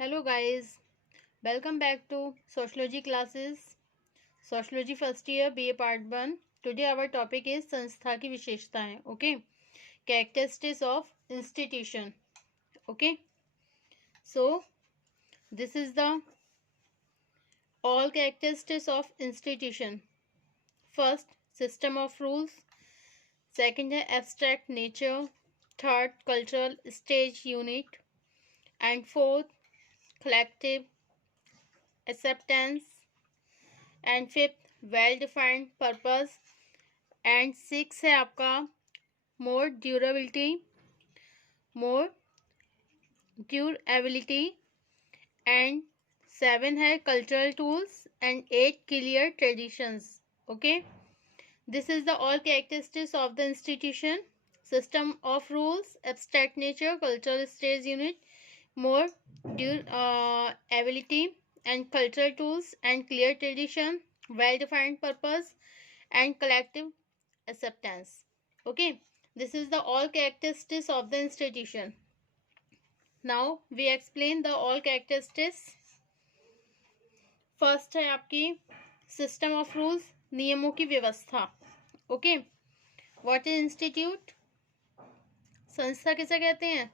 Hello guys, welcome back to Sociology classes. Sociology first year BA part 1. Today our topic is संस्था की विशेषताएं. Okay, characteristics of institution. Okay, so this is the all characteristics of institution. First, system of rules. Second है abstract nature. Third, cultural stage unit. And fourth, collective acceptance. And fifth, well defined purpose. And six है आपका more durability. And seven है cultural tools. And eight clear traditions. Okay, this is the all characteristics of the institution. System of rules, abstract nature, cultural stage unit, more durability and cultural tools and clear tradition, well-defined purpose and collective acceptance. Okay, this is the all characteristics of the institution. Now we explain the all characteristics. First है आपकी system of rules, नियमों की व्यवस्था. Okay, what is institute? संस्था किसे कहते हैं?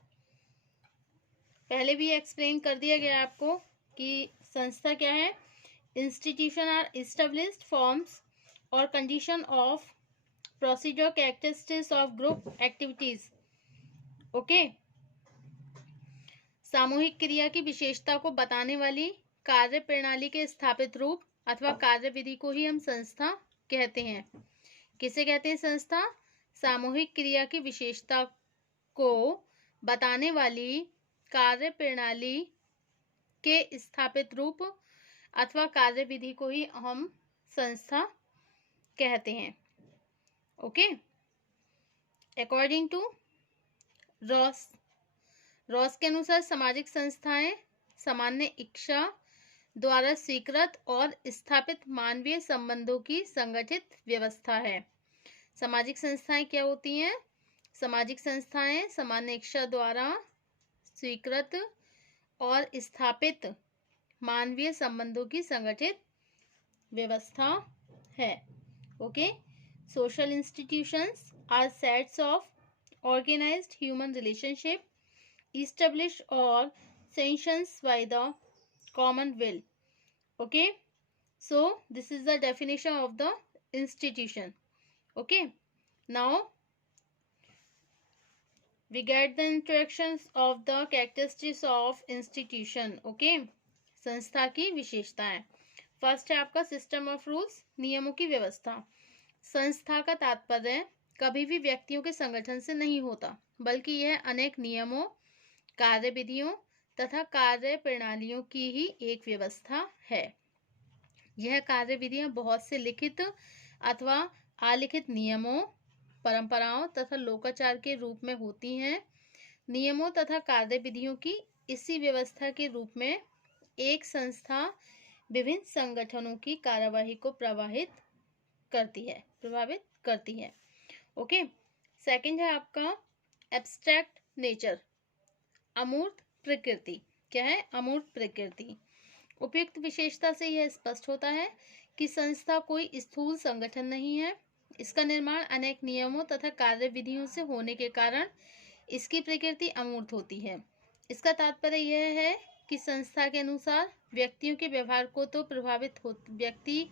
पहले भी एक्सप्लेन कर दिया गया आपको कि संस्था क्या है. इंस्टीट्यूशन आर एस्टेब्लिश्ड फॉर्म्स और condition of procedure characteristics of group activities. Okay, सामूहिक क्रिया की विशेषता को बताने वाली कार्य प्रणाली के स्थापित रूप अथवा कार्य विधि को ही हम संस्था कहते हैं. किसे कहते हैं संस्था? सामूहिक क्रिया की विशेषता को बताने वाली कार्य प्रणाली के स्थापित रूप अथवा कार्य विधि को ही हम संस्था कहते हैं. ओके, अकॉर्डिंग टू रॉस के अनुसार सामाजिक संस्थाएं सामान्य इच्छा द्वारा स्वीकृत और स्थापित मानवीय संबंधों की संगठित व्यवस्था है. सामाजिक संस्थाएं क्या होती हैं? सामाजिक संस्थाएं सामान्य इच्छा द्वारा स्वीकृत और स्थापित मानवीय संबंधों की संगठित व्यवस्था है. Okay, social institutions are sets of organised human relationship established or sanctioned by the common will. Okay, so this is the definition of the institution. Okay, now we get the introductions of the characteristics of institution. Okay, संस्था की विशेषताएं. First है आपका system of rules, नियमों की व्यवस्था. संस्था का तात्पर्य कभी भी व्यक्तियों के संगठन से नहीं होता, बल्कि यह अनेक नियमों, कार्य विधियों तथा कार्य प्रणालियों की ही एक व्यवस्था है. यह कार्य विधियां बहुत से लिखित अथवा अलिखित नियमों, परंपराओं तथा लोकाचार के रूप में होती हैं. नियमों तथा कार्य विधियों की इसी व्यवस्था के रूप में एक संस्था विभिन्न संगठनों की कार्यवाही को प्रभावित करती है. ओके, सेकंड है आपका एब्स्ट्रैक्ट नेचर, अमूर्त प्रकृति. क्या है? अमूर्त प्रकृति. उपयुक्त विशेषता से यह स्पष्ट होता है कि संस्था कोई स्थूल संगठन नहीं है. इसका निर्माण अनेक नियमों तथा कार्य विधियों से होने के कारण इसकी प्रकृति अमूर्त होती है. इसका तात्पर्य यह है कि संस्था के अनुसार व्यक्तियों के व्यवहार को तो व्यक्ति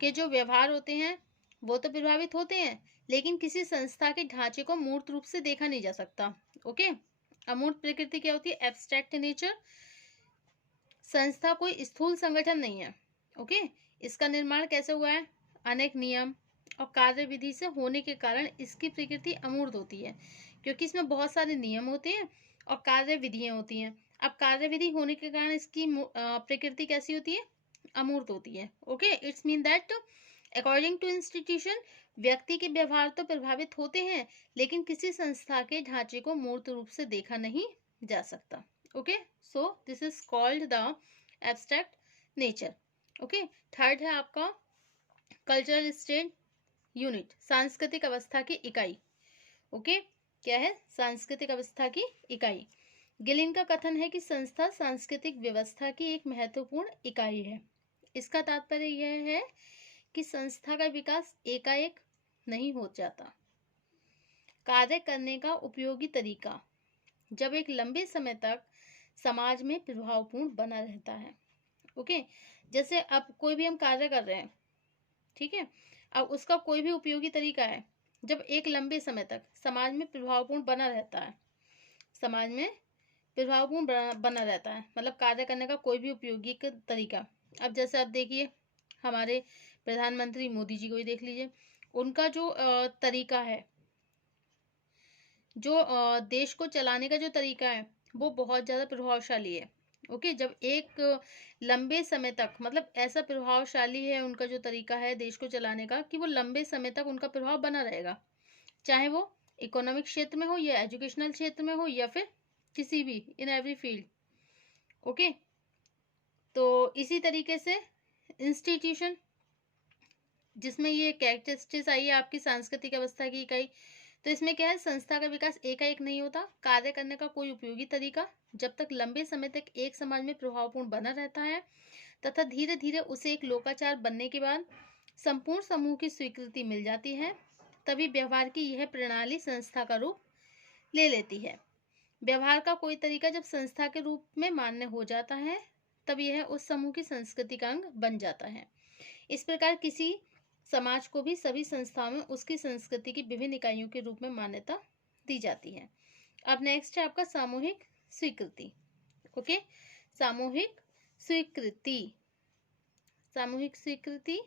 के जो व्यवहार होते हैं वो तो प्रभावित होते हैं, लेकिन किसी संस्था के ढांचे को मूर्त रूप से देखा नहीं जा सकता. ओके, अमूर्त प्रकृति क्या होती है? Abstract nature. संस्था कोई स्थूल संगठन नहीं है. ओके, इसका निर्माण कैसे हुआ है? अनेक नियम और कार्य विधि से होने के कारण इसकी प्रकृति अमूर्त होती है, क्योंकि इसमें बहुत सारे नियम होते हैं और कार्य विधियां होती हैं. अब कार्य विधि होने के कारण इसकी प्रकृति कैसी होती है? अमूर्त होती है. Okay, it's mean that according to institution व्यक्ति के व्यवहार तो प्रभावित होते हैं, लेकिन किसी संस्था के ढांचे को मूर्त रूप से देखा नहीं जा सकता. Okay, so this is called the abstract nature. Okay, third है आपका कल्चरल स्टेट यूनिट, सांस्कृतिक अवस्था की इकाई. ओके, क्या है? सांस्कृतिक अवस्था की इकाई. गिलिन का कथन है कि संस्था सांस्कृतिक व्यवस्था की एक महत्वपूर्ण इकाई है। इसका तात्पर्य यह है कि संस्था का विकास एकाएक नहीं हो जाता। कार्य करने का उपयोगी तरीका, जब एक लंबे समय तक समाज में प्रभावपूर्ण बना रहता है। ओके, जैसे अब कोई भी हम कार्य कर रहे हैं, ठीक है, अब उसका कोई भी उपयोगी तरीका है जब एक लंबे समय तक समाज में प्रभावपूर्ण बना रहता है, समाज में प्रभावपूर्ण बना रहता है, मतलब कार्य करने का कोई भी उपयोगी तरीका। अब जैसे आप देखिए हमारे प्रधानमंत्री मोदी जी को ही देख लीजिए, उनका जो तरीका है, जो देश को चलाने का जो तरीका है वो बहुत ज़्यादा प्रभावशाली है। ओके, जब एक लंबे समय तक, मतलब ऐसा प्रभावशाली है उनका जो तरीका है देश को चलाने का कि वो लंबे समय तक उनका प्रभाव बना रहेगा, चाहे वो इकोनॉमिक क्षेत्र में हो या एजुकेशनल क्षेत्र में हो या फिर किसी भी, इन एवरी फील्ड। ओके, तो इसी तरीके से इंस्टीट्यूशन, जिसमें ये कैरेक्टरिस्टिक्स आई है आपकी सांस्कृतिक अवस्था की इकाई, तो इसमें क्या है, संस्था का विकास एकाएक नहीं होता। कार्य करने का कोई उपयोगी तरीका जब तक लंबे समय तक एक समाज में प्रभावपूर्ण बना रहता है तथा धीरे धीरे उसे एक लोकाचार बनने के बाद संपूर्ण समूह की स्वीकृति मिल जाती है, तभी व्यवहार की यह प्रणाली संस्था का रूप ले लेती है। व्यवहार का कोई तरीका जब संस्था के रूप में मान्य हो जाता है तब यह उस समूह की संस्कृति का अंग बन जाता है। इस प्रकार किसी समाज को भी सभी संस्थाओं में उसकी संस्कृति की विभिन्न इकाइयों के रूप में मान्यता दी जाती है। अब नेक्स्ट है आपका सामूहिक स्वीकृति। ओके, सामूहिक स्वीकृति, सामूहिक स्वीकृति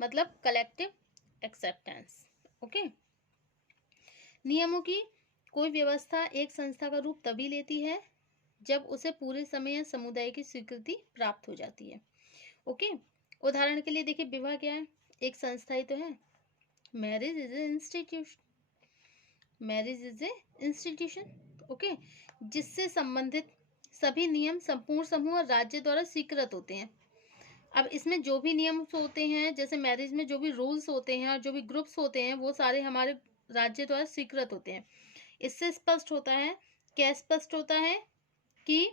मतलब कलेक्टिव एक्सेप्टेंस। ओके, नियमों की कोई व्यवस्था एक संस्था का रूप तभी लेती है जब उसे पूरे समय या समुदाय की स्वीकृति प्राप्त हो जाती है। ओके, उदाहरण के लिए देखिए, विवाह क्या है, एक संस्था ही तो है। Marriage is a institution, marriage is a institution. Okay, जिससे संबंधित सभी नियम संपूर्ण समूह और राज्य द्वारा स्वीकृत होते हैं। अब इसमें जो भी नियम होते हैं, जैसे मैरिज में जो भी रूल्स होते हैं और जो भी ग्रुप्स होते हैं, वो सारे हमारे राज्य द्वारा स्वीकृत होते हैं। इससे स्पष्ट होता है, क्या स्पष्ट होता है कि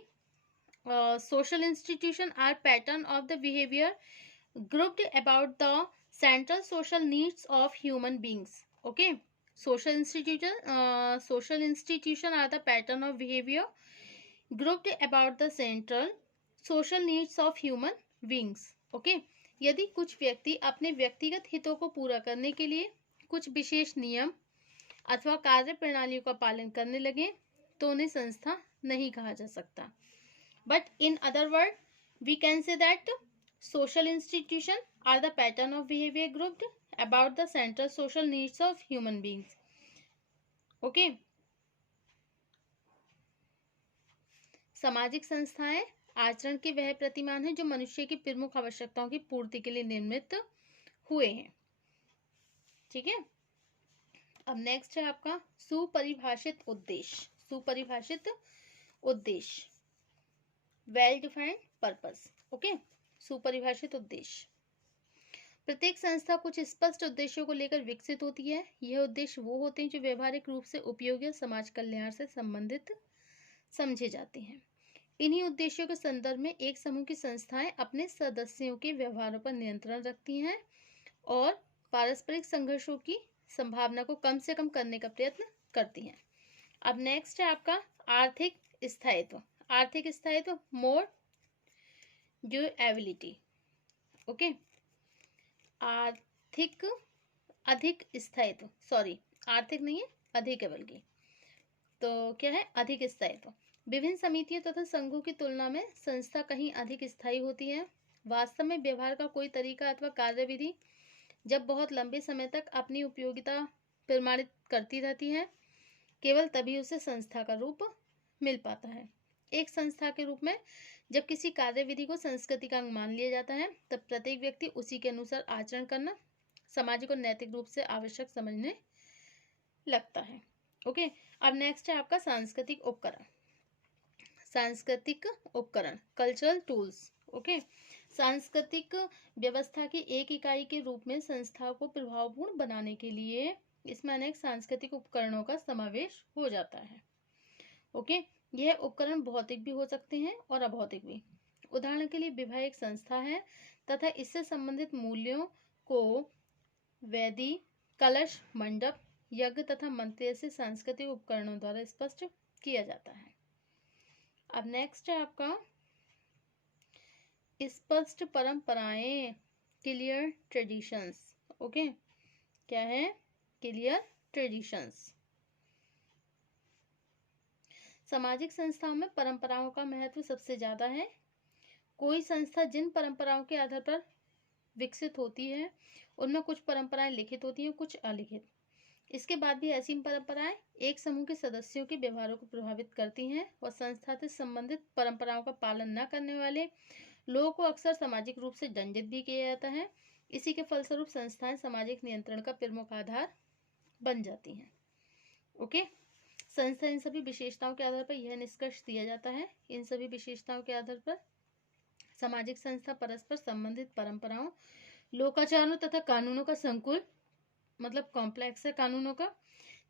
social institution are pattern of the behavior grouped about the central social needs of human beings. Okay, social institution are the pattern of behavior grouped about the central social needs of human beings. Okay, यदि कुछ व्यक्ति अपने व्यक्तिगत हितों को पूरा करने के लिए कुछ विशेष नियम अथवा कार्य प्रणालियों का पालन करने लगे तो उन्हें संस्था नहीं कहा जा सकता। But in other words, we can say that social institutions are the pattern of behavior grouped about the central social needs of human beings. Okay. सामाजिक संस्थाएं आचरण के वह प्रतिमान हैं जो मनुष्य की प्रमुख आवश्यकताओं की पूर्ति के लिए निर्मित हुए हैं। ठीक है, अब नेक्स्ट है आपका सुपरिभाषित उद्देश्य। सुपरिभाषित उद्देश्य, वेल डिफाइंड पर्पस। ओके, सुपरिभाषित उद्देश्य, प्रत्येक संस्था कुछ स्पष्ट उद्देश्यों को लेकर विकसित होती है। यह उद्देश्य वो होते हैं जो व्यवहारिक रूप से उपयोगी और समाज कल्याण से संबंधित समझे जाते हैं। इन्हीं उद्देश्यों के संदर्भ में एक समूह की संस्थाएं अपने सदस्यों के व्यवहारों पर नियंत्रण रखती हैं और पारस्परिक संघर्षों की संभावना को कम से कम करने का प्रयत्न करती हैं। अब नेक्स्ट है आपका आर्थिक स्थायित्व। आर्थिक स्थायित्व, मोर ड्यूरेबिलिटी। ओके, आर्थिक अधिक स्थायित्व, सॉरी आर्थिक नहीं है, अधिक है बल्कि, तो क्या है, अधिक स्थायित्व। विभिन्न समितियों तथा संघों की तुलना में संस्था कहीं अधिक स्थायी होती है। वास्तव में व्यवहार का कोई तरीका अथवा कार्यविधि जब बहुत लंबे समय तक अपनी उपयोगिता प्रमाणित करती रहती है, केवल तभी उसे संस्था का रूप मिल पाता है। एक संस्था के रूप में जब किसी कार्यविधि को संस्कृति का अंग मान लिया जाता है तब प्रत्येक व्यक्ति उसी के अनुसार आचरण करना सामाजिक और नैतिक रूप से आवश्यक समझने लगता है। ओके, अब नेक्स्ट है आपका सांस्कृतिक उपकरण। सांस्कृतिक उपकरण, कल्चरल टूल्स। ओके, सांस्कृतिक व्यवस्था की एक इकाई के रूप में संस्था को प्रभावपूर्ण बनाने के लिए इसमें अनेक सांस्कृतिक उपकरणों का समावेश हो जाता है। ओके, यह उपकरण भौतिक भी हो सकते हैं और अभौतिक भी। उदाहरण के लिए विवाह एक संस्था है तथा इससे संबंधित मूल्यों को वेदी, कलश, मंडप, यज्ञ तथा मंत्र से सांस्कृतिक उपकरणों द्वारा स्पष्ट किया जाता है। अब नेक्स्ट है आपका स्पष्ट परंपराएं, क्लियर ट्रेडिशंस। ओके, क्या है? Clear traditions. सामाजिक संस्थाओं में परंपराओं का महत्व सबसे ज्यादा है। कोई संस्था जिन परंपराओं के आधार पर विकसित होती है उनमें कुछ परंपराएं लिखित होती हैं, कुछ अलिखित। इसके बाद भी ऐसी परंपराएं एक समूह के सदस्यों के व्यवहारों को प्रभावित करती हैं और संस्था से संबंधित परंपराओं का पालन न करने वाले लोगों को अक्सर सामाजिक रूप से दंडित भी किया जाता है। इसी के फलस्वरूप संस्थाएं सामाजिक नियंत्रण का प्रमुख आधार बन जाती हैं। ओके, संस्था इन सभी विशेषताओं के आधार पर यह निष्कर्ष दिया जाता है, इन सभी विशेषताओं के आधार पर सामाजिक संस्था परस्पर संबंधित परंपराओं, लोकाचारों तथा कानूनों का संकुल, मतलब कॉम्प्लेक्स है कानूनों का,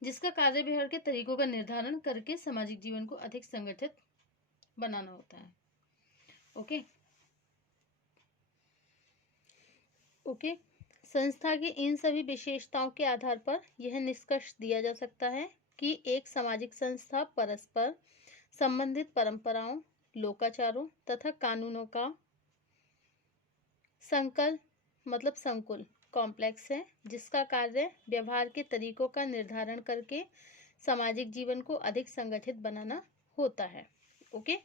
जिसका कार्य व्यवहार के तरीकों का निर्धारण करके सामाजिक जीवन को अधिक संगठित बनाना होता है। ओके, संस्था की इन सभी विशेषताओं के आधार पर यह निष्कर्ष दिया जा सकता है कि एक सामाजिक संस्था परस्पर संबंधित परंपराओं, लोकाचारों तथा कानूनों का संकुल कॉम्प्लेक्स है, जिसका कार्य व्यवहार के तरीकों का निर्धारण करके सामाजिक जीवन को अधिक संगठित बनाना होता है। Okay,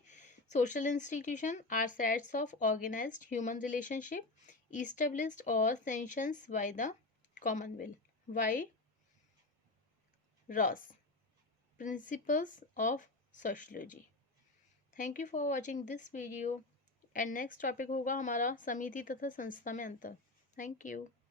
social institution are sets of organized human relationship established or sanctioned by the Commonwealth by Ross Principles of Sociology। Thank you for watching this video and next topic होगा हमारा समिति तथा संस्था में अंतर। Thank you।